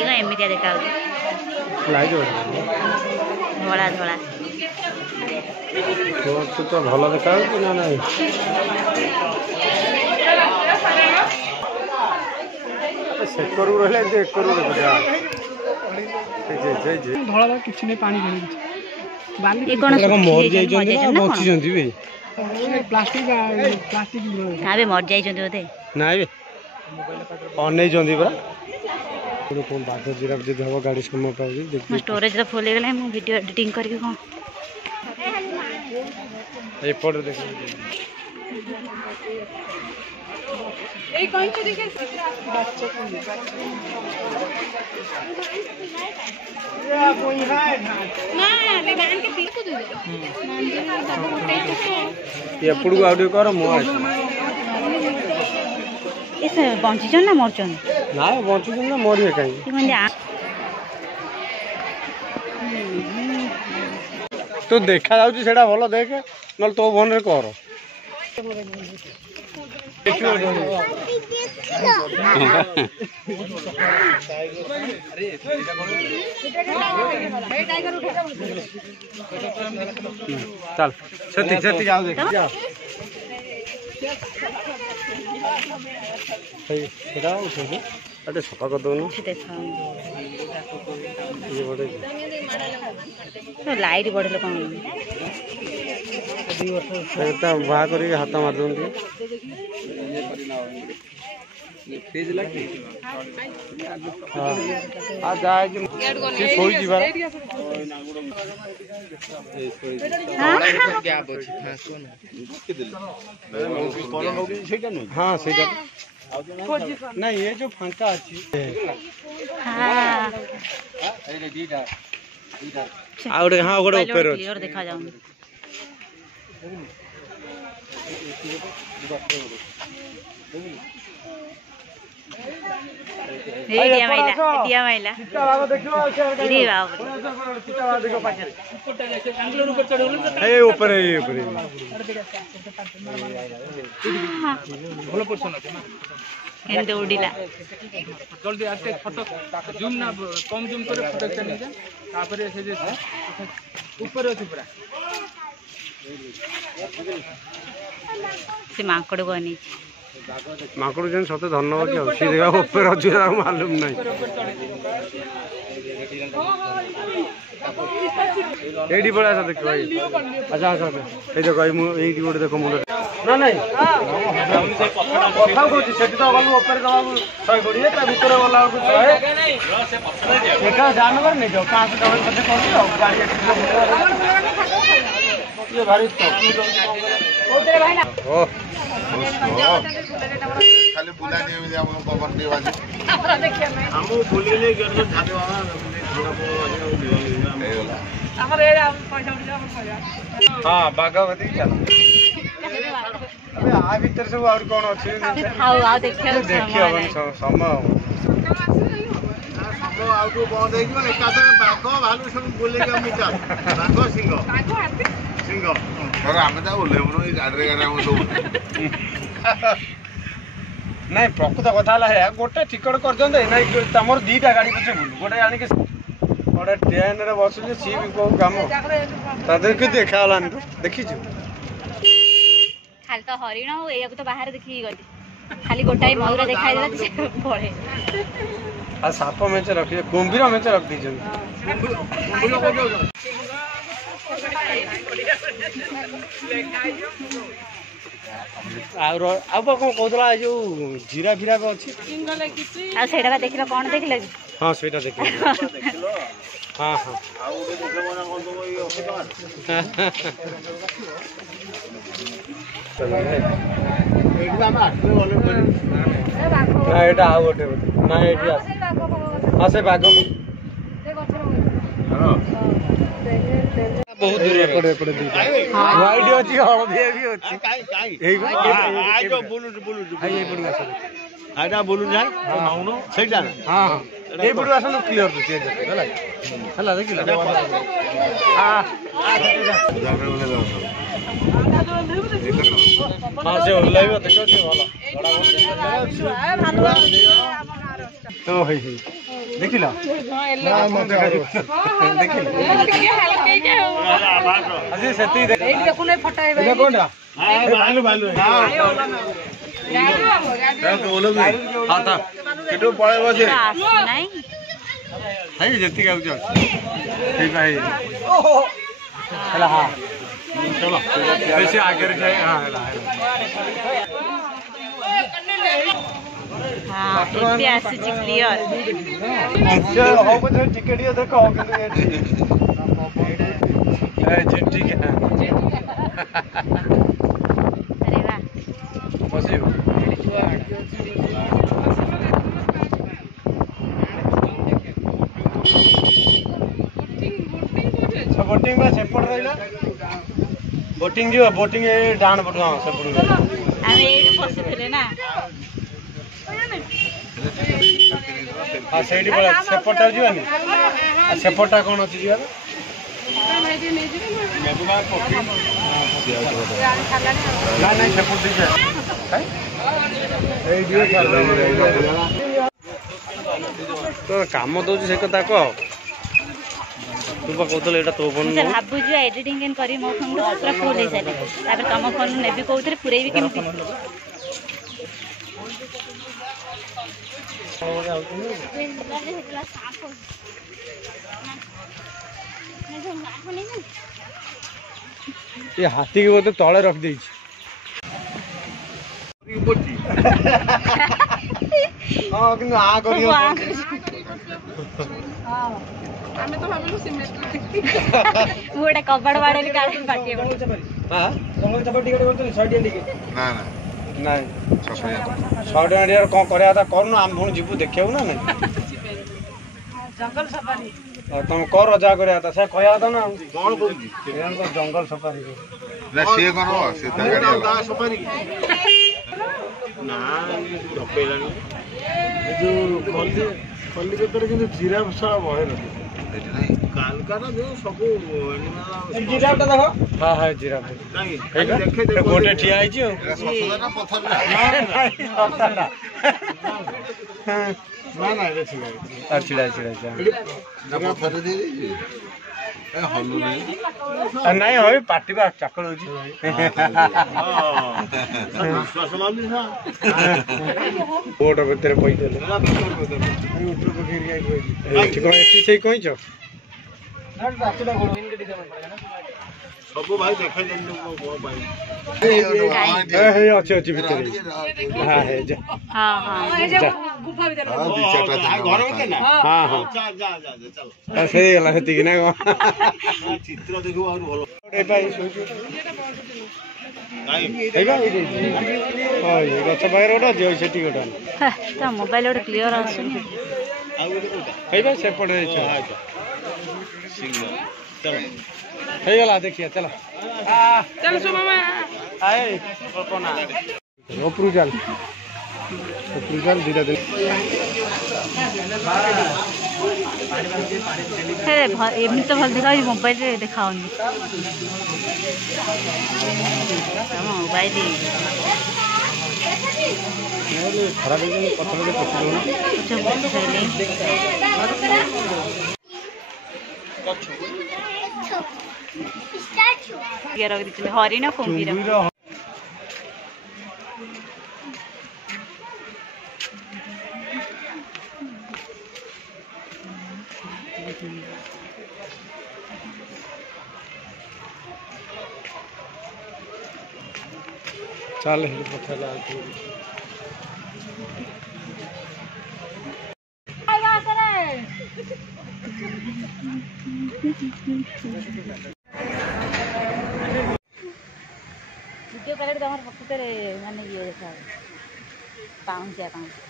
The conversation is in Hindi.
हाथी का एमती देखा धला धला तो भल देखा ना ना सेकरू रहे एकरू धला किसी नहीं पानी मर जाइए प्लास्टिक हाँ मर जाइए बोधे ना अनै परा कौन बाघ जिराफ जब हम गाड़ी समय पाऊँ स्टोरेज फुल हो गला वीडियो एडिटिंग करके कौन एपट देख एपड़ को आउ कर बंचीन ना मरचन ना बंचुन ना मरे कहीं तो देखा जाऊँगा भल देख ना तो मन रे कर चल छती जाओ देख अरे सफा कर दो लाइट बढ़े कौन बाहा कर हाथ मार दे हाँ नहीं ये जो फांका अच्छी हाँ गोटे ऊपर देखा जाऊँ उड़ीला जल्दी आते फोटो जूम ना कम जूम करे फोटो चली जा तापर से जे ऊपर अछि पूरा से माकड़ को नहीं माकड़ जन सते धन्यवाद कि सी देखा ऊपर अछि मालूम नहीं एडी बड़ा सा देखो भाई अच्छा अच्छा ए देखो भाई मु एडी गोटे देखो मुंड ना नहीं कथा को सेठी तो गलु ऊपर दवा 100 कोड़ी ता भीतर वाला को 100 एका जानवर नहीं जो 5 डबल पते कर गाड़ी ये भारी तो ओते भाई ना ओ खाली बुला नहीं हम पवन दे बाजी हम बोले ले कर जाते हमर ए पैसा उठ जा हां बागावती चल अबे आ भीतर सब और कौन अछि आओ देखियो समय समय आउ को बंद है कि माने एका बाघ भालू सब बोलेगा मिटा बाघ सिंह सिंह और हम जा बोले मनो ई गाड़ी रे हम तो नहीं प्रकृत कथा है गोटे टिकट कर दे नहीं तमर दीटा गाड़ी पछे बोल गोटे आनी के गोटे ट्रेन रे बसु सी भी को काम तादर के देखा हलान तो देखि छु खाली तो हरिण हो एया तो बाहर देखि गली खाली गोटाई मयूर देखाई देला पळे आ साप मेच रखि कुंभीर मेच रख दी जन अब कौन कहला जो जीरा फिरा अच्छी आ देखिल कौन देखिल हाँ से देखिल हाँ हाँ ना एटा आ गोटे ना एटी हाँ से बाघ बहुत दूर एपड़े एपड़े दीटा वाइड अछि हळदिया भी अछि एई आ जो बोलु बोलु भाई एई पड़ी आसे आडा बोलु जाय नाउनो सेटा हां हां एई पड़ी आसे क्लियर दु चेंज होला हला देखिला हां हां से लाइव देखो छी भला तो है ଦେଖିଲ ନା ମତେ ଦେଖିଲ ଆଜି ସେତିକି ଦେଖୁନ ଫଟୋ ଏଇଟା କୋନଟା ଭାଲୁ ଭାଲୁ ହଁ ତା ଏଠୁ ପଳେଇବ ଯେ ନାଇଁ ଭାଇ ଯେତିକି ଆଉଛ ଠିକ ଭାଇ ହେଲା ହଁ चलो बेसी आगे जाए हां हाँ ये आसी क्लियर अच्छा हो बजे टिकट ये देखो किंतु ए चिंटी के अरे वाह बसियो बोटिंग में सेपट रहिला बोटिंग जो बोटिंग ए डाण पट हां सेपट ଆମେ ଏଇଠି ବସିଥିଲେ ନା हां सेठी बड़ा सेपटा जीवानी आ सेपटा कोन अछि जीवा ना नहीं सेपट दी जाए ए दियो तो काम दउछि से कथा को तू बा कहतले एटा तो फोन सर भाबु जो एडिटिंग केन करी मो फोन को पूरा फुल हे जाले तापर तम फोन नेबी कहउथरे पुरै भी केमती ये हाथी के बोते तळे रख देछि हां कि आ करियो ଆମେ ତ ଭାବିଲୁ ସିମେଟ୍ରି ଗୋଟା କବାଡ ବାଡେ ବି କାଳେ ପାଟିଏ हां कौन चपटी टिकट करतनी 100 टिकट ना ना नहीं 100 टिकट कोन करे आता करनु हम भूण जीवु देखियो ना नहीं ଜଙ୍ଗଲ ସଫାରୀ तुम कर जा करे आता से कहया था ना कौन बोलती एहन को जंगल सफारी ना से करो से ता सफारी ना टपेलानी जो खल्ली केतर किंतु जिराफ सा बहे न कालकाना जो सब जिराफ ता देखो हां हां जिराफ नहीं देखे गोटे ठिया आइ छी ससुरा ना पत्थर ना ना रे छिड़ा ना पत्थर दे दे ए हल्लू नहीं नहीं होई पार्टी बा चाकल होजी विश्वास मानली ना बोट भीतर कोइ देले यूट्यूब पर गिर गई कोइ ठीक है एठी से कोइ छ सब भाई देखे जन को भाई हे अछि भीतर हां हे जा हां हां ଗୁଫା ଭିତରେ हां दी चाटा घर में ना हां हां जा चलो से गला हेती कि ना चित्र देखो और भलो ए भाई सोचो नहीं एगा ओय गछ बाहर ओडा जे सेठी गोटा ता मोबाइल ओड क्लियर आसुनी हे भाई से पड़े छ सिंगल चलो हे गला देखिए चलो चल सो मामा आए कल्पना उपरु चल दिदा दे हे एमनी तो भल देखा मोबाइल रे देखाउनी मोबाइल खराब है पत्थर के पत्थर हरिण कुंभीर चल पत्थर वीडियो करे तमर पक्षे माने ये देखा पाउंसिया पाउंसिया